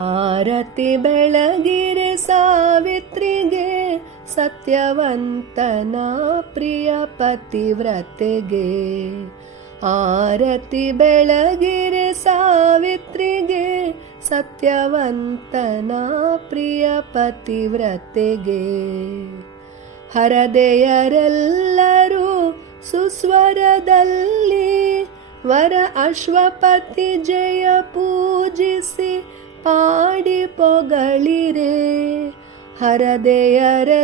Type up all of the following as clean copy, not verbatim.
ಆರತಿ ಬೆಳಗಿರೆ ಸಾವಿತ್ರಿಗೆ, ಸತ್ಯವಂತನ ಪ್ರಿಯ ಪತಿವ್ರತೆಗೆ. ಆರತಿ ಬೆಳಗಿರೆ ಸಾವಿತ್ರಿಗೆ, ಸತ್ಯವಂತನ ಪ್ರಿಯ ಪತಿವ್ರತೆಗೆ. ಹರದೆಯರೆಲ್ಲರೂ ಸುಸ್ವರದಲ್ಲಿ ವರ ಅಶ್ವಪತಿ ಜಯ ಪೂಜಿಸಿ ಪಾಡಿ ಪೊಗಳಿರೆ. ಹರದೆಯರೆಲ್ಲರೂ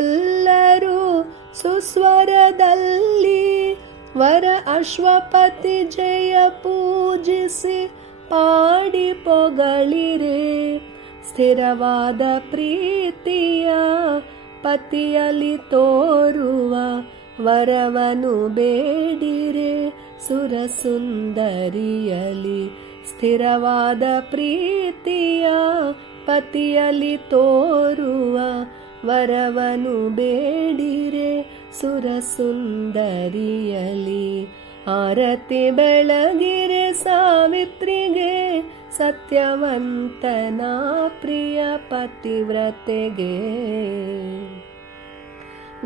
ಸುಸ್ವರದಲ್ಲಿ ವರ ಅಶ್ವಪತಿ ಜಯ ಪೂಜಿಸಿ ಪಾಡಿ ಪೊಗಳಿರೆ. ಸ್ಥಿರವಾದ ಪ್ರೀತಿಯ ಪತಿಯಲ್ಲಿ ತೋರುವ ವರವನು ಬೇಡಿರೆ. ಸುರಸುಂದರಿಯಲಿ ಸ್ಥಿರವಾದ ಪ್ರೀತಿಯ ಪತಿಯಲ್ಲಿ ತೋರುವ ವರವನು ಬೇಡಿರೆ. ಸುರಸುಂದರಿಯಲಿ ಆರತಿ ಬೆಳಗಿರೆ ಸಾವಿತ್ರಿಗೆ, ಸತ್ಯವಂತನ ಪ್ರಿಯ ಪತಿವ್ರತೆಗೆ.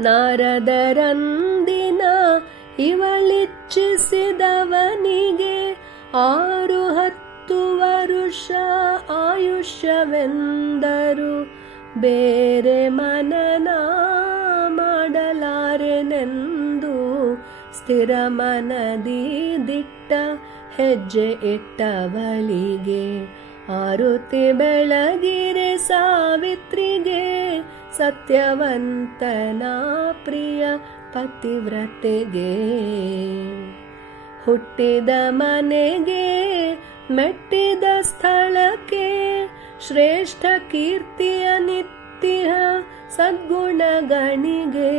ನಾರದರಂದಿನ ಇವಳಿಚ್ಛಿಸಿದವನಿಗೆ 6-10 ವರುಷ ಆಯುಷ್ಯವೆಂದರು. ಬೇರೆ ಮನನ ಮಾಡಲಾರೆನೆಂದು ಸ್ಥಿರ ಮನದಿ ದಿಟ್ಟ ಹೆಜ್ಜೆ ಇಟ್ಟವಳಿಗೆ. ಆರತಿ ಬೆಳಗಿರೆ ಸಾವಿತ್ರಿಗೆ, ಸತ್ಯವಂತನ ಪ್ರಿಯ ಪತಿವ್ರತೆಗೆ. ಹುಟ್ಟಿದ ಮನೆಗೆ ಮೆಟ್ಟಿದ ಸ್ಥಳಕ್ಕೆ, ಶ್ರೇಷ್ಠ ಕೀರ್ತಿಯ ನಿತ್ಯ ಸದ್ಗುಣಗಣಿಗೆ.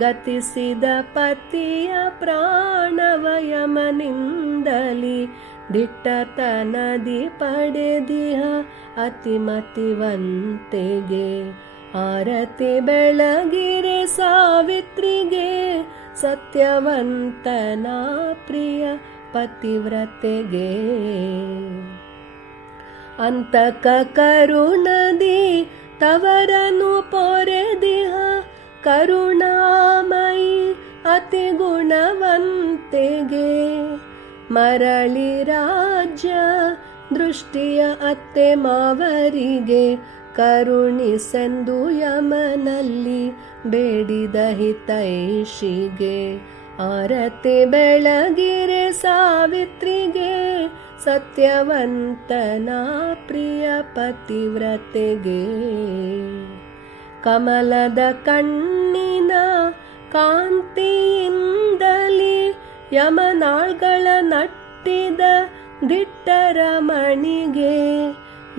ಗತಿಸಿದ ಪತಿಯ ಪ್ರಾಣವಯಮನಿಂದಲಿ ದಿಟ್ಟತನದಿ ಪಡೆದಿಹ ಅತಿಮತಿವಂತೆಗೆ. ಆರತಿ ಬೆಳಗಿರೆ ಸಾವಿತ್ರಿಗೆ, ಸತ್ಯವಂತನ ಪ್ರಿಯ ಪತಿವ್ರತೆಗೆ. ಅಂತಕ ಕರುಣದಿ ತವರನು ಪೊರೆದಿಹ ಕರುಣಾಮಯಿ ಅತಿ ಗುಣವಂತೆಗೆ. ಮರಳಿ ರಾಜ್ಯ ದೃಷ್ಟಿಯ ಅತ್ತೆ ಮಾವರಿಗೆ, ಕರುಣಿಸೆಂದು ಯಮನಲ್ಲಿ ಬೇಡಿದ ಹಿತೈಷಿಗೆ. ಆರತಿ ಬೆಳಗಿರೆ ಸಾವಿತ್ರಿಗೆ, ಸತ್ಯವಂತನ ಪ್ರಿಯ ಪತಿವ್ರತೆಗೆ. ಕಮಲದ ಕಣ್ಣಿನ ಕಾಂತಿಯಿಂದಲಿ ಯಮನಾಳ್ಗಳ ನಟ್ಟಿದ ದಿಟ್ಟರ ಮಣಿಗೆ.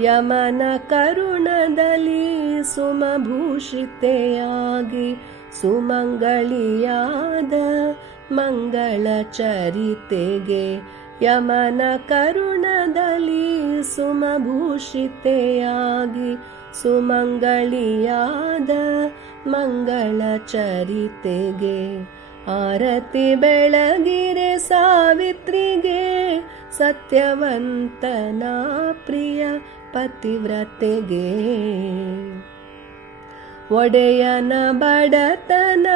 ಯಮನ ಕರುಣದಲ್ಲಿ ಸುಮಭೂಷಿತೆಯಾಗಿ ಸುಮಂಗಳಿಯಾದ ಮಂಗಳ ಚರಿತೆಗೆ. ಯಮನ ಕರುಣದಲ್ಲಿ ಸುಮಭೂಷಿತೆಯಾಗಿ ಸುಮಂಗಳಿಯಾದ ಮಂಗಳ ಚರಿತೆಗೆ. ಆರತಿ ಬೆಳಗಿರೆ ಸಾವಿತ್ರಿಗೆ, ಸತ್ಯವಂತನ ಪ್ರಿಯ ಪತಿವ್ರತೆಗೆ. ಒಡೆಯನ ಬಡತನ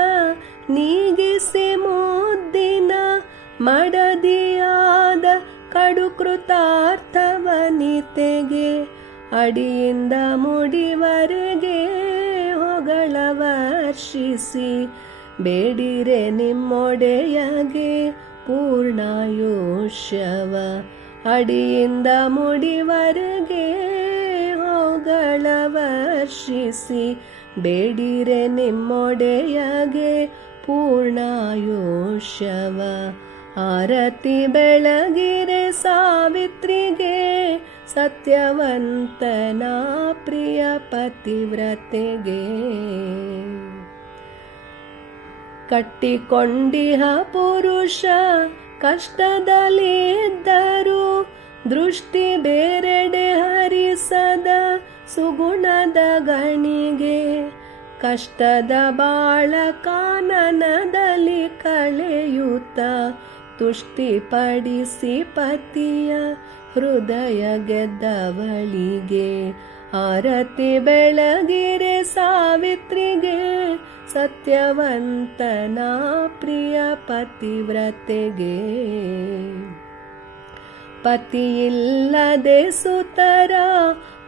ನೀಗಿಸಿ ಮುದ್ದಿನ ಮಡದಿಯಾದ ಕಡುಕೃತಾರ್ಥವನಿತೆಗೆ. ಅಡಿಯಿಂದ ಮುಡಿವರೆಗೆ ಹೊಗಳ ವರ್ಷಿಸಿ ಬೇಡಿರೆ ನಿಮ್ಮೊಡೆಯಗೆ ಪೂರ್ಣಾಯುಷ್ಯವ. ಅಡಿಯಿಂದ ಮುಡಿವರೆಗೆ ಹೊಗಳ ವರ್ಷಿಸಿ ಬೇಡಿರೆ ನಿಮ್ಮೊಡೆಯಗೆ ಪೂರ್ಣಾಯುಷ್ಯವ. ಆರತಿ ಬೆಳಗಿರೆ ಸಾವಿತ್ರಿಗೆ, ಸತ್ಯವಂತನ ಪ್ರಿಯ ಪತಿವ್ರತೆಗೆ. ಕಟ್ಟಿಕೊಂಡಿಹ ಪುರುಷ ಕಷ್ಟದಲ್ಲಿದ್ದರು, ದೃಷ್ಟಿ ಬೇರೆಡೆ ಹರಿಸದ ಸುಗುಣದ ಗಣಿಗೆ. ಕಷ್ಟದ ಬಾಳ ಕಾನನದಲ್ಲಿ ಕಳೆಯುತ್ತ ತುಷ್ಟಿಪಡಿಸಿ ಪತಿಯ ಹೃದಯ ಗೆದ್ದವಳಿಗೆ ಆರತಿ ಬೆಳಗಿರೆ ಸಾವಿತ್ರಿಗೆ ಸತ್ಯವಂತನ ಪ್ರಿಯ ಪತಿವ್ರತೆಗೆ ಪತಿಯಿಲ್ಲದೆ ಸುತರ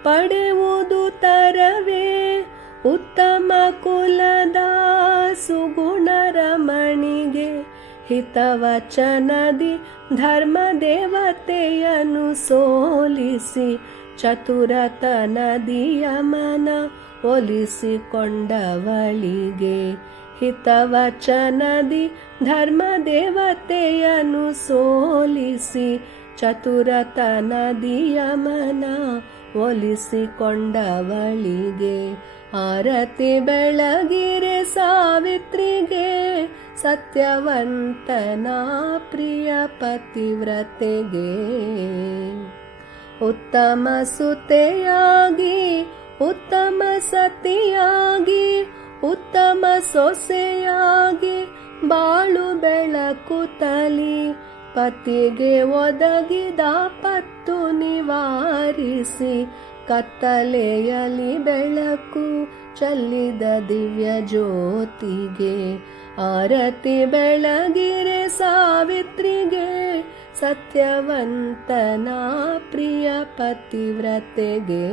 ಪಡೆಯುವುದು ತರವೇ ಉತ್ತಮ ಕುಲದ ಸುಗುಣ ರಮಣಿಗೆ ಹಿತವಚನದಿ ಧರ್ಮ ದೇವತೆಯನ್ನು ಸೋಲಿಸಿ ಚತುರತನದಿ ಯಮನ ಒಲಿಸಿಕೊಂಡವಳಿಗೆ ಹಿತವಚನದಿ ಧರ್ಮ ದೇವತೆಯನ್ನು ಸೋಲಿಸಿ ಚತುರತನದಿ ಯಮನ ಒಲಿಸಿಕೊಂಡವಳಿಗೆ ಆರತಿ ಬೆಳಗಿರೆ ಸಾವಿತ್ರಿಗೆ ಸತ್ಯವಂತನ ಪ್ರಿಯ ಪತಿವ್ರತೆಗೆ ಉತ್ತಮ ಸುತೆಯಾಗಿ ಉತ್ತಮ ಸತಿಯಾಗಿ ಉತ್ತಮ ಸೊಸೆಯಾಗಿ ಬಾಳು ಬೆಳಕುತ್ತಲಿ ಪತಿಗೆ ಒದಗಿದ ಪತ್ತು ನಿವಾರಿಸಿ ಕತ್ತಲೆಯಲಿ ಬೆಳಕು ಚೆಲ್ಲಿದ ದಿವ್ಯ ಜ್ಯೋತಿಗೆ ಆರತಿ ಬೆಳಗಿರೆ ಸಾವಿತ್ರಿಗೆ ಸತ್ಯವಂತನ ಪ್ರಿಯ ಪತಿವ್ರತೆಗೆ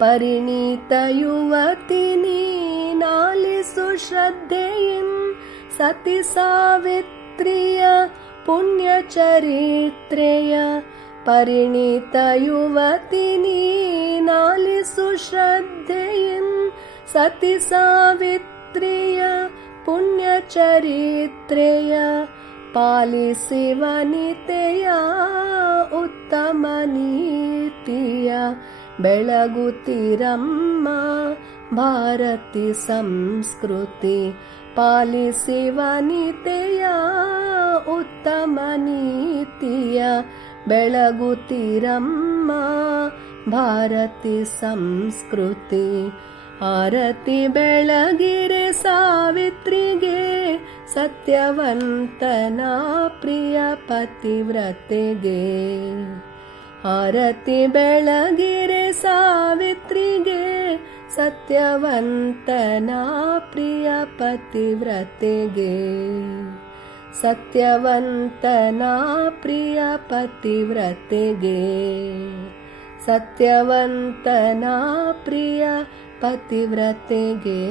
ಪರಿಣಿತ ಯುವತಿ ನೀನಾಲಿಸು ಶ್ರದ್ಧೆಯಿನ್ ಸತಿ ಸಾವಿತ್ರಿಯ ಪುಣ್ಯ ಚರಿತ್ರೆಯ ಪರಿಣಿತ ಯುವತಿ ನೀನಾಲಿಸು ಶ್ರದ್ಧೆಯಿನ್ ಸತಿ ಸಾವಿತ್ರಿಯ ಪುಣ್ಯ ಚರಿತ್ರೆಯ ಪಾಲಿಸಿ ವನಿತೆಯ ಉತ್ತಮ ನೀತಿಯ ಬೆಳಗುತ್ತಿರಮ್ಮ ಭಾರತಿ ಸಂಸ್ಕೃತಿ ಪಾಲಿಸಿ ವನಿತೆಯ ಉತ್ತಮ ನೀತಿಯ ಬೆಳಗುತ್ತಿರಮ್ಮ ಭಾರತಿ ಸಂಸ್ಕೃತಿ ಆರತಿ ಬೆಳಗಿರೆ ಸಾವಿತ್ರಿಗೆ ಸತ್ಯವಂತನ ಪ್ರಿಯ ಪತಿವ್ರತೆಗೆ ಆರತಿ ಬೆಳಗಿರೆ ಸಾವಿತ್ರಿಗೆ ಸತ್ಯವಂತನ ಪ್ರಿಯ ಪತಿವ್ರತೆಗೆ ಸತ್ಯವಂತನ ಪ್ರಿಯ ಪತಿವ್ರತೆಗೆ ಸತ್ಯವಂತನ ಪ್ರಿಯ ಪತಿವ್ರತೆಗೆ